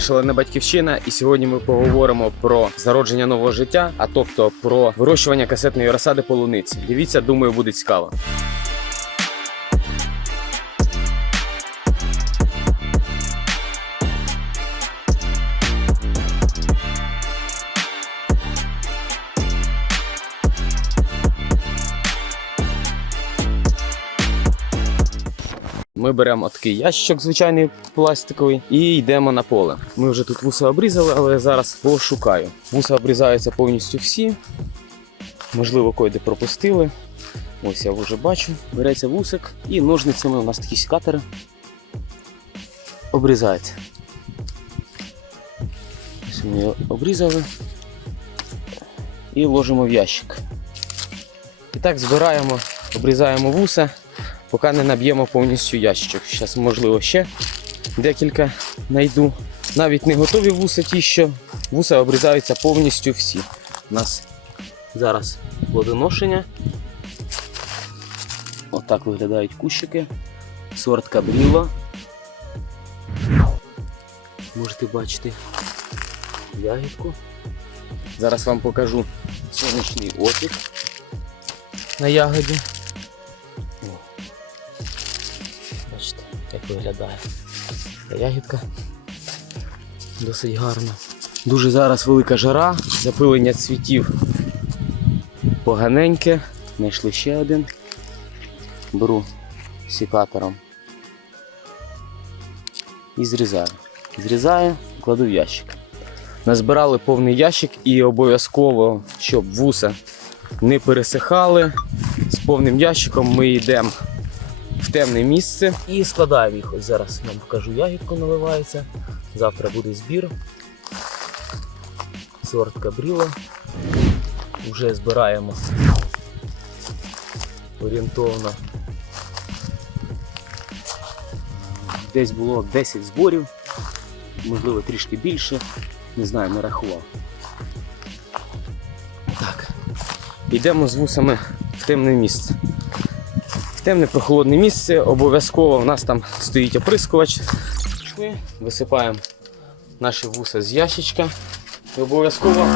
Шалена Батьківщина, і сьогодні ми поговоримо про зародження нового життя, а тобто про вирощування касетної розсади полуниці. Дивіться, думаю, буде цікаво. Ми беремо такий ящичок звичайний пластиковий і йдемо на поле. Ми вже тут вуса обрізали, але зараз пошукаю. Вуса обрізаються повністю всі. Можливо, койде пропустили. Ось я вже бачу. Береться вусик і ножницями у нас такі секатори. Обрізається. Ось ми обрізали і ложимо в ящик. І так збираємо, обрізаємо вуса поки не наб'ємо повністю ящичок. Зараз, можливо, ще декілька знайду. Навіть не готові вуса ті, що вуса обрізаються повністю всі. У нас зараз плодоношення. Отак виглядають кущики. Сорт кабріло. Можете бачити ягідку. Зараз вам покажу сонячний опік на ягоді. Виглядає. Та ягідка досить гарна. Дуже зараз велика жара, запилення цвітів поганеньке. Знайшли ще один. Беру секатором і зрізаю. Зрізаю, кладу в ящик. Назбирали повний ящик і обов'язково, щоб вуса не пересихали. З повним ящиком ми йдемо в темне місце і складаємо їх. Ось зараз вам покажу ягідку наливається. Завтра буде збір. Сорт кабріла. Вже збираємо орієнтовно. Десь було 10 зборів, можливо трішки більше, не знаю, не рахував. Так, йдемо з вусами в темне місце. Темне прохолодне місце. Обов'язково в нас там стоїть оприскувач. Пішли, висипаємо наші вуса з ящичка і обов'язково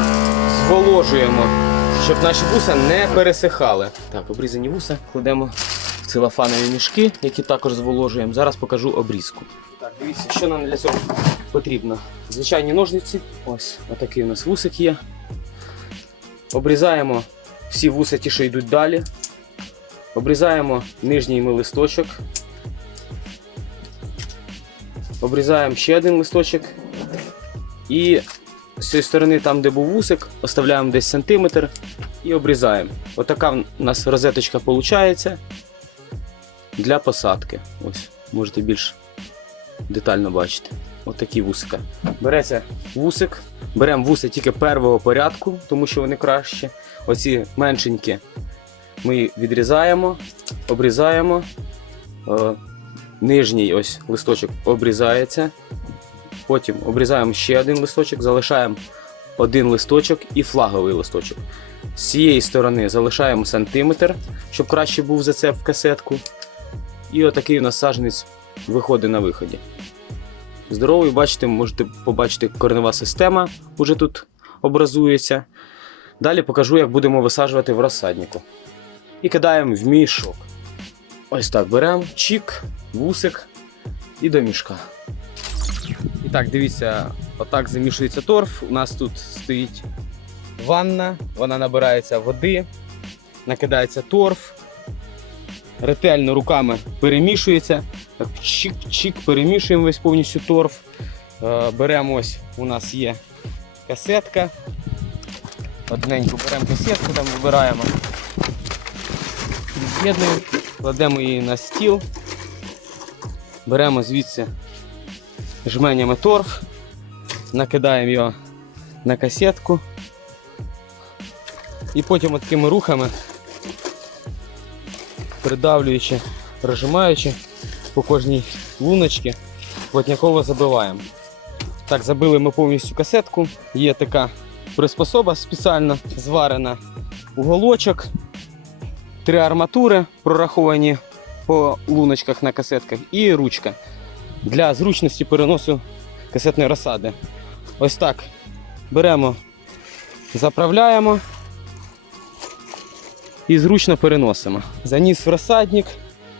зволожуємо, щоб наші вуса не пересихали. Так, обрізані вуса кладемо в целофанові мішки, які також зволожуємо. Зараз покажу обрізку. Так, дивіться, що нам для цього потрібно. Звичайні ножниці. Ось отакий у нас вусик є. Обрізаємо всі вуса, ті, що йдуть далі. Обрізаємо нижній ми листочок. Обрізаємо ще один листочок. І з цієї сторони, там, де був вусик, оставляємо десь сантиметр і обрізаємо. Отака в нас розеточка виходить для посадки. Ось, можете більш детально бачити. Отакі вусика. Береться вусик, беремо вуси тільки первого порядку, тому що вони краще. Оці меншенькі ми відрізаємо, обрізаємо. Е, Нижній ось листочок обрізається. Потім обрізаємо ще один листочок, залишаємо один листочок і флаговий листочок. З цієї сторони залишаємо сантиметр, щоб краще був зацеп в касетку. І отакий у нас саджанець виходить на виході. Здоровий, бачите, можете побачити коренева система вже тут образується. Далі покажу, як будемо висаджувати в розсаднику. І кидаємо в мішок. Ось так беремо чік, вусик і до мішка. І так, дивіться, отак замішується торф. У нас тут стоїть ванна, вона набирається води, накидається торф, ретельно руками перемішується. Так, чик-чик, перемішуємо весь повністю торф. Е, Беремо ось, у нас є касетка. Одненьку беремо касетку, там вибираємо. Від'єднуємо, кладемо її на стіл. Беремо звідси жменями торф, накидаємо його на касетку. І потім такими рухами, придавлюючи, прижимаючи по кожній луночці, плотняково забиваємо. Так, забили ми повністю касетку. Є така приспособа спеціально зварена уголочок, три арматури прораховані по луночках на касетках і ручка для зручності переносу касетної розсади. Ось так. Беремо, заправляємо і зручно переносимо. Заніс в розсадник,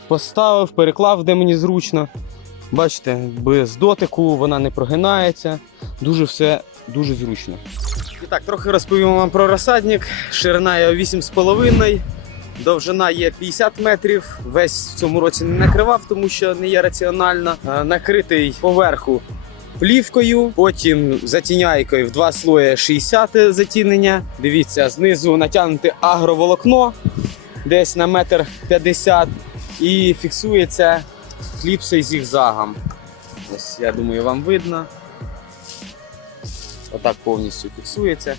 поставив, переклав, де мені зручно. Бачите, без дотику вона не прогинається. Дуже все дуже зручно. І так, трохи розповімо вам про розсадник. Ширина є 8,5, довжина є 50 метрів. Весь в цьому році не накривав, тому що не є раціонально. Е, Накритий поверху плівкою, потім затіняйкою в два слої 60 затінення. Дивіться, знизу натягнуте агроволокно десь на метр 50 і фіксується кліпсою зігзагом. Ось, я думаю, вам видно. Отак повністю фіксується.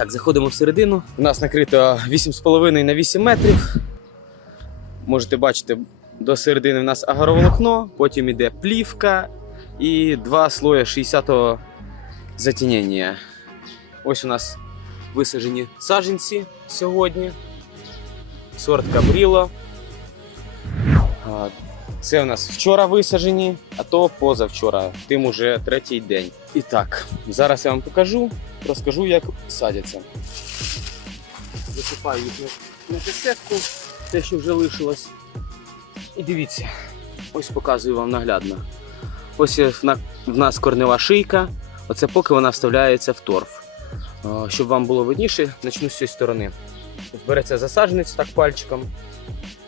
Так, заходимо всередину. У нас накрито 8,5 на 8 метрів. Можете бачити, до середини в нас агроволокно, потім іде плівка і два слої 60-го затінення. Ось у нас висаджені саджанці сьогодні. Сорт Кабріло. Це у нас вчора висаджені, а то позавчора, тим уже третій день. І так, зараз я вам покажу, розкажу, як садяться. Засипаю їх на, касетку, те, що вже лишилось. І дивіться, ось показую вам наглядно. Ось в нас корнева шийка. Оце поки вона вставляється в торф. Щоб вам було видніше, почну з цієї сторони. Береться засадженець так пальчиком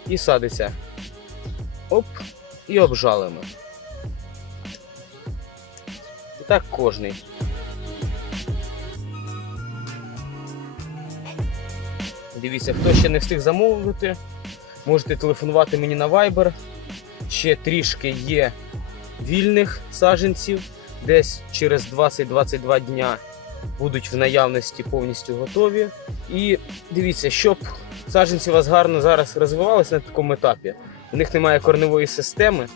і садиться. Оп, і обжалимо. І так кожний. Дивіться, хто ще не встиг замовити, можете телефонувати мені на Viber. Ще трішки є вільних саджанців. Десь через 20-22 дня будуть в наявності повністю готові. І дивіться, щоб саджанці у вас гарно зараз розвивалися на такому етапі, у них немає корневої системи,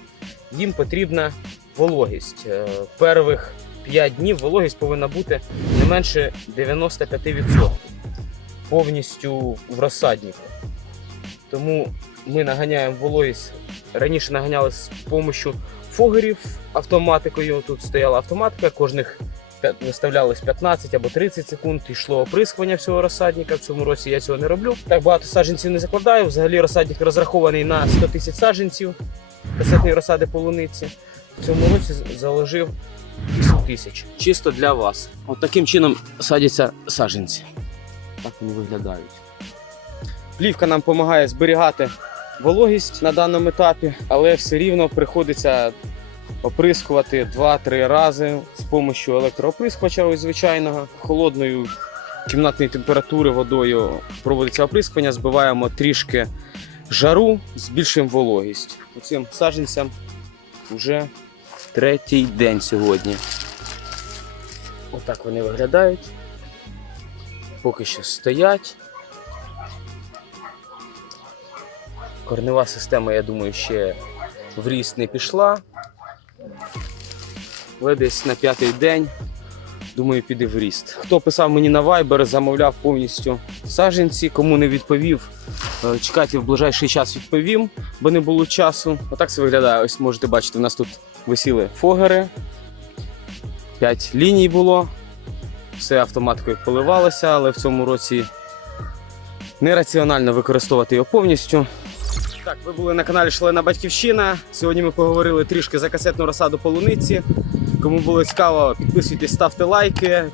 їм потрібна вологість. Е, Первих 5 днів вологість повинна бути не менше 95% повністю в розсаднику. Тому ми наганяємо вологість. Раніше наганяли з допомогою фогерів автоматикою. Тут стояла автоматика, кожних виставлялось 15 або 30 секунд, йшло оприскування всього розсадника. В цьому році я цього не роблю. Так багато саджанців не закладаю. Взагалі розсадник розрахований на 100 тисяч саджанців касетної розсади полуниці. В цьому році заложив 8 тисяч. Чисто для вас. От таким чином садяться саджанці. Так вони виглядають. Плівка нам допомагає зберігати вологість на даному етапі, але все рівно приходиться оприскувати 2-3 рази з допомогою електрооприскувача звичайного. Холодною кімнатної температури водою проводиться оприскування, збиваємо трішки жару, збільшуємо вологість. Оцим саджанцям вже третій день сьогодні. Отак вони виглядають. Поки що стоять. Корнева система, я думаю, ще в ріст не пішла. Але десь на п'ятий день, думаю, піде в ріст. Хто писав мені на Viber, замовляв повністю саджанці, кому не відповів, е, чекайте в ближайший час відповім, бо не було часу. Отак це виглядає. Ось можете бачити, у нас тут висіли фогери, 5 ліній було. Все автоматикою поливалося, але в цьому році нераціонально використовувати його повністю. Так, ви були на каналі Шалена Батьківщина. Сьогодні ми поговорили трішки за касетну розсаду полуниці. Кому було цікаво, підписуйтесь, ставте лайки,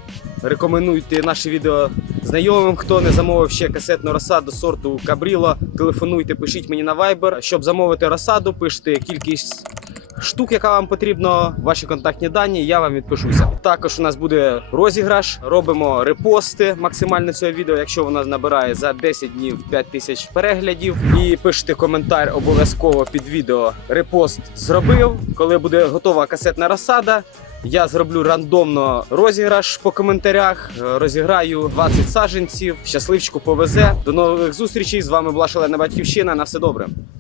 рекомендуйте наше відео знайомим. Хто не замовив ще касетну розсаду сорту Кабріло, телефонуйте, пишіть мені на Viber. Щоб замовити розсаду, пишіть кількість штук, яка вам потрібна, ваші контактні дані, я вам відпишуся. Також у нас буде розіграш, робимо репости максимально цього відео, якщо воно набирає за 10 днів 5 тисяч переглядів. І пишете коментар обов'язково під відео. Репост зробив. Коли буде готова касетна розсада, я зроблю рандомно розіграш по коментарях. Розіграю 20 саджанців. Щасливчику повезе. До нових зустрічей. З вами була Шалена Батьківщина. На все добре.